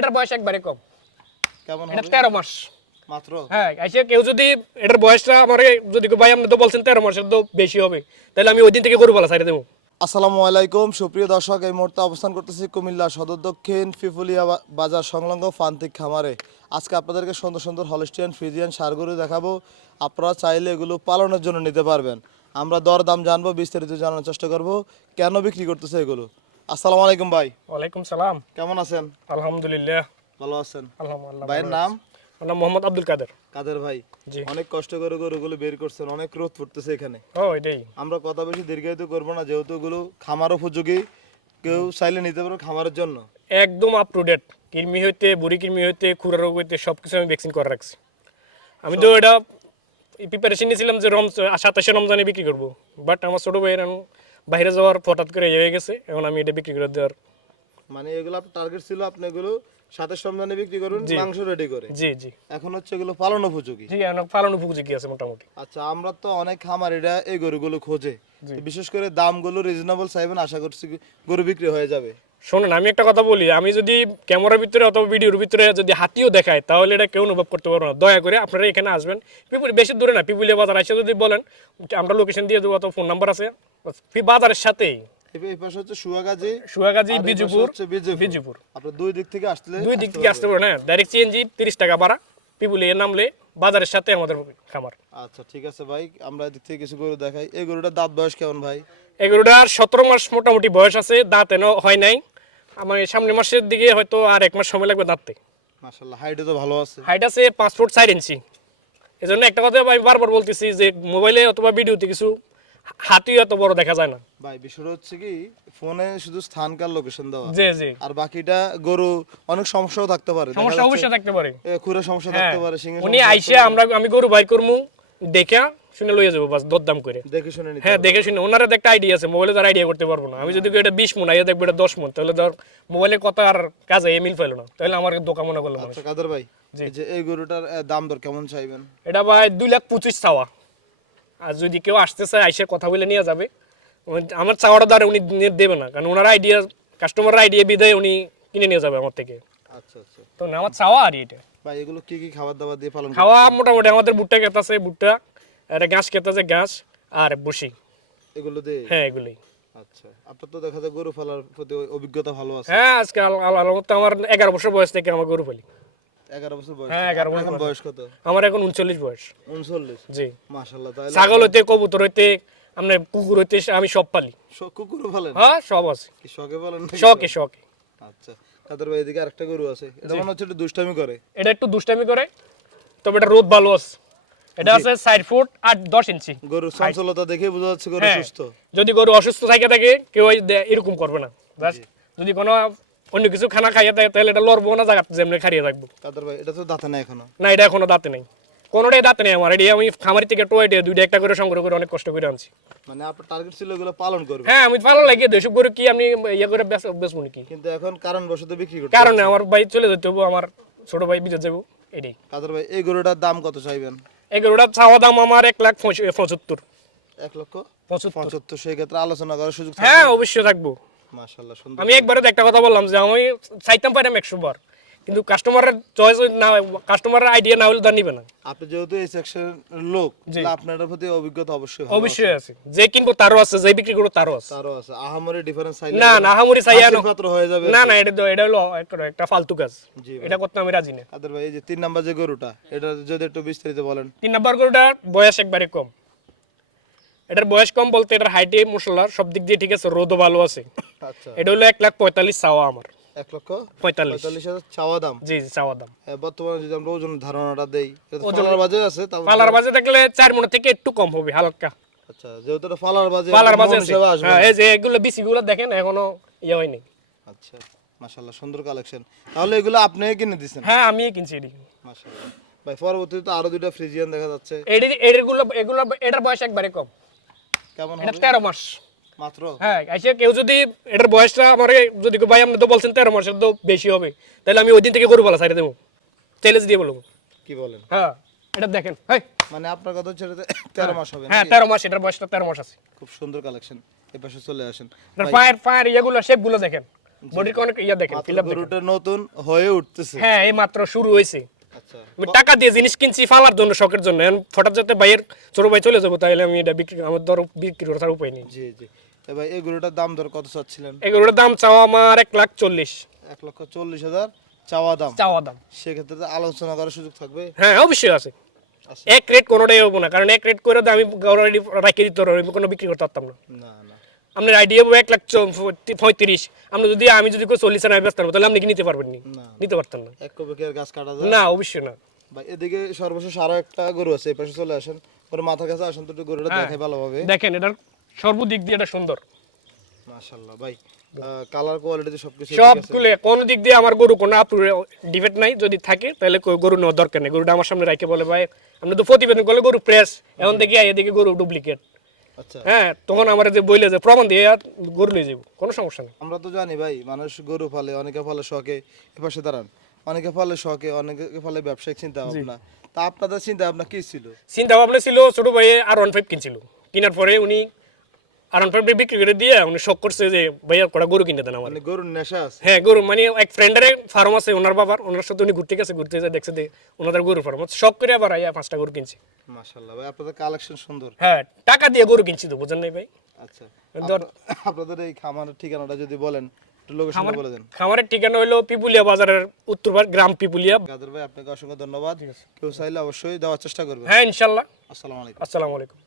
এটার বয়স একবারে কম। কেমন এটা হবে? 13 মাস মাত্র? হ্যাঁ। আইসা কেউ যদি এটার বয়সটা আমারে যদি ভাই আপনি তো বলছেন 13 মাসের তো বেশি হবে, তাহলে আমি ওই দিন থেকে গরু পালা ছাড়ে দেবো। আসসালামু আলাইকুম সুপ্রিয় দর্শক, এই মুহূর্তে অবস্থান করতেছি কুমিল্লা সদর দক্ষিণ পিপুলিয়া বাজার সংলগ্ন প্রান্তিক খামারে। আজকে আপনাদেরকে সুন্দর সুন্দর হলস্টিয়ান ফ্রিজিয়ান ষাঁড় গরু দেখাবো। আপনারা চাইলে এগুলো পালনের জন্য নিতে পারবেন। আমরা দর দাম জানবো, বিস্তারিত জানার চেষ্টা করব কেন বিক্রি করতেছে এগুলো। আসসালামু আলাইকুম ভাই। ওয়ালাইকুম সালাম। কেমন আছেন? আলহামদুলিল্লাহ ভালো আছেন? আলহামদুলিল্লাহ। ভাইয়ের নাম? আমার নাম মোহাম্মদ আব্দুল কাদের। কাদের ভাই, জি। অনেক কষ্ট করে গরুগুলো বের করছেন, অনেক রোদ পড়তেছে এখানে। ও এটাই। আমরা কথা বেশি দীর্ঘায়িত করবো না, যেহেতু এগুলো খামার উপযোগী, কেউ চাইলে নিতে পারবে খামারের জন্য। একদম আপ টু ডেট। কৃমি হইতে, বুড়ি কৃমি হইতে, খুরা রোগ হইতে সবকিছু আমি ভ্যাকসিন করে রাখছি। আমি তো এটা প্রিপারেশন নিয়েছিলাম যে 27শে রমজানে বিক্রি করবো, বাট আমার ছোট ভাইয়ের বাইরে যাওয়ার হঠাৎ করে হয়ে গেছে, এখন আমি এটা বিক্রি করে দেওয়ার। মানে এগুলো আপনার টার্গেট ছিল আপনি এগুলো 27 রমজানে বিক্রি করুন মাংস রেডি করে। জি জি এখন হচ্ছে এগুলো পালন উপযোগী। জি, এখন পালন উপযোগী আছে মোটামুটি। আচ্ছা, আমরা তো অনেক খামারিরা এই গরুগুলো খোঁজে, তো বিশেষ করে দামগুলো রিজনেবল চাইবেন, আশা করছি গরু বিক্রি হয়ে যাবে। শোনেন, আমি একটা কথা বলি, আমি যদি ক্যামেরার ভিতরে অথবা ভিডিওর ভিতরে যদি হাতিও দেখায় তাহলে এটা কেউ অনুভব করতে পারবো না। দয়া করে আপনারা এখানে আসবেন, পিপুল বেশি দূরে না, পিপুলিয়া বাজার এসে যদি বলেন আমরা লোকেশন দিয়ে দেবো, অথবা ফোন নাম্বার আছে বাজারের সাথেই। এই পাশে হচ্ছে সুয়াগাজী, সুয়াগাজী, আর এই পাশে বিজুপুর। হচ্ছে বিজয়পুর। আপনার দুই দিক থেকে আসলে দুই দিক থেকে আসতে পারেন। হ্যাঁ, ডাইরেক্ট সিএনজি 30 টাকা ভাড়া, পিপুলিয়া নামলে বাজারের সাথে আমাদের খামার। আচ্ছা ঠিক আছে ভাই, আমরা এদিক থেকে কিছু গরু দেখাই। এই গরুটার দাঁত বয়স কেমন ভাই? এগুলোটার 17 মাস মোটামুটি বয়স আছে, দাঁত এনো হয় নাই। আমার সামনের মাসের দিকে হয়তো আর 1 মাস সময় লাগবে দাঁততে। মাশাআল্লাহ, হাইটে তো ভালো আছে। হাইট আছে 5 ফুট 4 ইঞ্চি। এই জন্য একটা কথা আমি বারবার বলতেছি যে মোবাইলে অথবা ভিডিওতে কিছু হাতি এত বড় দেখা যায় না ভাই। বিষয়টা হচ্ছে কি, ফোনে শুধু স্থানকার লোকেশন দেওয়া, জি জি। আর বাকিটা গরু অনেক সমস্যাও থাকতে পারে। দেখা সমস্যা যাচ্ছে, অবশ্যই থাকতে পারে। খুরে সমস্যা হ্যাঁ, থাকতে পারে, সিংহের উনি সমস্যা আইসে আমি গরু বাই করমু, দেখা শুনে লইয়া যাবো বাস দরদাম করে। দেখে শুনে নিতে হ্যাঁ, হবে। দেখে শুনে। ওনারা একটা আইডিয়া আছে, মোবাইলে তার আইডিয়া করতে পারবো না। আমি যদি এটা 20 মন আইয়া দেখবো এটা 10 মন, তাহলে ধর মোবাইলে কথা আর কাজে মিল পাইলো না, তাহলে আমার দোকান মনে করলো মানুষ। আচ্ছা কাদের ভাই, এই যে এই গরুটার দাম দর কেমন চাইবেন? এটা ভাই 2,25,000 চাওয়া। আর যদি কেউ আসতে চায় আইসে কথা বলে নিয়ে যাবে। আমার চাওয়াটা দ্বারা উনি দেবে না, কারণ ওনার আইডিয়া, কাস্টমার আইডিয়া বিদায় উনি কিনে নিয়ে যাবে আমার থেকে। আচ্ছা আচ্ছা তো আমার চাওয়া আর এটা। ভাই, এগুলো কি কি খাবার দাবার দিয়ে পালন খাওয়া করতেছেন? মোটামুটি আমাদের ভুট্টা খেতে আছে, ভুট্টা, আর ঘাস খেতে আছে ঘাস, আর বসি। এগুলো দিয়ে? হ্যাঁ, এগুলোই। আচ্ছা, আপনার তো দেখা যায় গরু পালার প্রতি অভিজ্ঞতা ভালো আছে। হ্যাঁ, আজকে আল্লাহর রহমতে আমার 11 বছর বয়স থেকে আমার গরু পালি। 11 বছর বয়স? হ্যাঁ, 11 আপনার বছর এখন বয়স কত? আমার এখন 39 বয়স। 39? জি। মাশাআল্লাহ, তাহলে ছাগল হইতে, কবুতর হইতে, আপনার কুকুর হইতে আমি সব পালি। কুকুরও পালেন? হ্যাঁ, সব আছে। কি শখে পালেন নাকি? শখে শখে। আচ্ছা, কাদের ভাই এদিকে আরেকটা গরু আছে, এটা মনে হচ্ছে একটু দুষ্টামি করে। এটা একটু দুষ্টামি করে, তবে এটা রোদ ভালো আছে। এটা আছে 4 ফুট 8-10 ইঞ্চি। গরুর চঞ্চলতা দেখে বোঝা যাচ্ছে গরু হ্যাঁ, সুস্থ। যদি গরু অসুস্থ থাকে কেউ এরকম করবে না। Just যদি কোনো অন্য কিছু খানা খাইয়ে দেয় তাহলে এটা লড়বো না, জায়গা যেমনি খারিয়ে রাখবো। কাদের ভাই, এটা তো দাঁতে নাই এখনো? না, এটা এখনো দাঁতে নেই, কোনোটাই দাঁতে নেই আমার। এটি আমি খামারি থেকে টোয়েটে দুইটা একটা করে সংগ্রহ করে অনেক কষ্ট করে আনছি। মানে আপনার টার্গেট ছিল এগুলো পালন করবে? হ্যাঁ, আমি ভালো লাগিয়ে দেয় সব গরু কি আমি ইয়ে করে বেচবো নাকি? কিন্তু এখন কারণবশত বিক্রি করতে কারণে আমার ভাই চলে যেতে হবো, আমার ছোট ভাই বিদেশ যাবো, এটাই। কাদের ভাই, এই গরুটার দাম কত চাইবেন? এই গরুটার চাওয়া দাম আমার 1,75,000। 1,75,000? সেই ক্ষেত্রে আলোচনা করার সুযোগ থাকবে? হ্যাঁ, অবশ্যই থাকবো। মাশাআল্লাহ, সুন্দর। আমি একবারে একটা কথা বললাম যে আমি চাইতাম পাইতাম 100 বার, কিন্তু কাস্টমারের চয়েস না, কাস্টমারের আইডিয়া না হলে তার নিবে না। আপনি যেহেতু এই সেকশনের লোক, তাহলে আপনার প্রতি অভিজ্ঞতা অবশ্যই ভালো আছে। অবশ্যই আছে, যে কিনবো তারও আছে, যে বিক্রি করবো তারও আছে। তারও আছে। আহামরি ডিফারেন্স চাইলে না না, আহামরি চাই হাসির পাত্র হয়ে যাবে। না না, এটা হলো একটা ফালতু কাজ, জি ভাই। এটা করতে আমি রাজি না। কাদের ভাই, এই যে 3 নাম্বার যে গরুটা, এটা যদি একটু বিস্তারিত বলেন। 3 নাম্বার গরুটার বয়স একবারে কম। এটার বয়স কম বলতে এটার হাইটে মশলা সব দিক দিয়ে ঠিক আছে, রোদও ভালো আছে। আচ্ছা, এটা হলো 1,45,000 চাওয়া আমার। 1,45,000 চাওয়া দাম? জি জি, চাওয়া দাম। বর্তমানে যদি আমরা ওজনের ধারণাটা দেই, এটা তো ফালার বাজে আছে, তাও পালার বাজে থাকলে 4 মণ থেকে একটু কম হবে হালকা। আচ্ছা, যেহেতু এটা ফালার বাজে, পালার বাজে মন আছে। হিসেবে আসবে হ্যাঁ, না। এই যে এগুলো বিসিগুলো দেখেন এখনো ইয়ে হয়নি। আচ্ছা, মাশাআল্লাহ, সুন্দর কালেকশন। তাহলে এগুলো আপনিই কিনে দিয়েছেন? হ্যাঁ, আমি কিনছি এটি। মাশাআল্লাহ ভাই। পরবর্তীতে আরো দুইটা ফ্রিজিয়ান দেখা যাচ্ছে। এগুলো এটার বয়স একবারে কম। কেমন এটা হবে? 13 মাস মাত্র? হ্যাঁ, আইসা কেউ যদি এটার বয়সটা আমারে যদি ভাই আপনি তো বলছেন 13 মাসের তো বেশি হবে, তাহলে আমি ওই দিন থেকে গরু পালা ছাড়ে দেবো, চ্যালেঞ্জ দিয়ে বলবো। কি বলেন? হ্যাঁ, এটা দেখেন। হ্যাঁ মানে আপনার কথা হচ্ছে এটাতে 13 মাস হবে হ্যাঁ, নাকি? 13 মাস, এটার বয়সটা 13 মাস আছে। খুব সুন্দর কালেকশন। এই পাশে চলে আসেন এটার ভাই। ফায়ার এগুলো শেপগুলো দেখেন, বডির অনেক ইয়া দেখেন মাত্র ফিল আপ গরুটা নতুন হয়ে উঠতেছে। হ্যাঁ এই মাত্র শুরু হয়েছে। আচ্ছা আমি টাকা দিয়ে জিনিস কিনছি ফালার জন্য, শখের জন্য। এখন হঠাৎ যাতে ভাইয়ের ছোট ভাই চলে যাবো, তাহলে আমি এটা বিক্রি, আমার ধরো বিক্রি করার উপায় নেই। জি জি। ভাই এই গরুটার দাম দর কত চাচ্ছিলেন? এগুলোর দাম চাওয়া আমার 1,40,000 1,40,000 চাওয়া দাম। চাওয়া দাম। সেক্ষেত্রে তো আলোচনা করার সুযোগ থাকবে। হ্যাঁ অবশ্যই আছে। আচ্ছা। এক রেট কোনোটাই হবো না, কারণ এক রেট করে তো আমি অলরেডি রাখি দিতে পারবো, আমি কোনো বিক্রি করতে পারতাম না। না না আপনার আইডিয়া 1,35,000, আমি যদি 40 না ব্যস্ত তাহলে আপনি কি নিতে পারবেন নি? না নিতে পারতেন না। এক কপি কি আর গাছ কাটা যায়? না অবশ্যই না। ভাই এদিকে সর্বশেষ আরো একটা গরু আছে, এই পাশে চলে আসেন, পরে মাথার কাছে আসেন তো একটু গরুটা হ্যাঁ। দেখাই ভালোভাবে। দেখেন এটার সর্বদিক দিয়ে এটা সুন্দর, মাশাআল্লাহ ভাই, কালার কোয়ালিটি সবকিছু ঠিক আছে। সবগুলো কোনো দিক দিয়ে আমার গরু কোনো ডিফেক্ট নাই। যদি থাকে তাহলে গরু নেওয়ার দরকার নেই। গরুটা আমার সামনে রাখে বলে ভাই আপনি তো প্রতিবেদন করলে গরু প্রেস, এখন দেখি এদিকে গরু ডুপ্লিকেট। আচ্ছা হ্যাঁ তখন আমার যে বইলে যে প্রমাণ দিয়ে গরু নিয়ে যাবো, কোনো সমস্যা নেই। আমরা তো জানি ভাই, মানুষ গরু পালে, অনেকে পালে শখে, এপাশে দাঁড়ান, অনেকে পালে শখে, অনেকে পালে ব্যবসায়িক চিন্তা ভাবনা। তা আপনাদের চিন্তা ভাবনা কি ছিল? চিন্তা ভাবনা ছিল ছোট ভাই R15 কিনছিল, কেনার পরে উনি R15 বিক্রি করে দিয়ে উনি শখ করছে যে ভাইয়া কটা গরু কিনে দেন আমার। মানে গরুর নেশা আছে। হ্যাঁ গরু মানে এক ফ্রেন্ডের ফার্ম আছে ওনার বাবার, ওনার সাথে উনি ঘুরতে গেছে, ঘুরতে যেয়ে দেখছে যে ওনাদের গরু ফার্ম, শখ করে আবার আইয়া 5টা গরু কিনছে। মাশাআল্লাহ ভাই, আপনাদের কালেকশন সুন্দর। হ্যাঁ টাকা দিয়ে গরু কিনছি তো, বুঝেন নাই ভাই? আচ্ছা ধর আপনাদের এই খামারের ঠিকানাটা যদি বলেন, একটু লোকেশনটা বলে দেন। খামারের ঠিকানা হলো পিপুলিয়া বাজারের উত্তর গ্রাম পিপুলিয়া। গাদর ভাই আপনাকে অসংখ্য ধন্যবাদ। কেউ চাইলে অবশ্যই দেওয়ার চেষ্টা করবেন। হ্যাঁ ইনশাল্লাহ। আসসালামু আলাইকুম। আসসালামু আলাইকুম।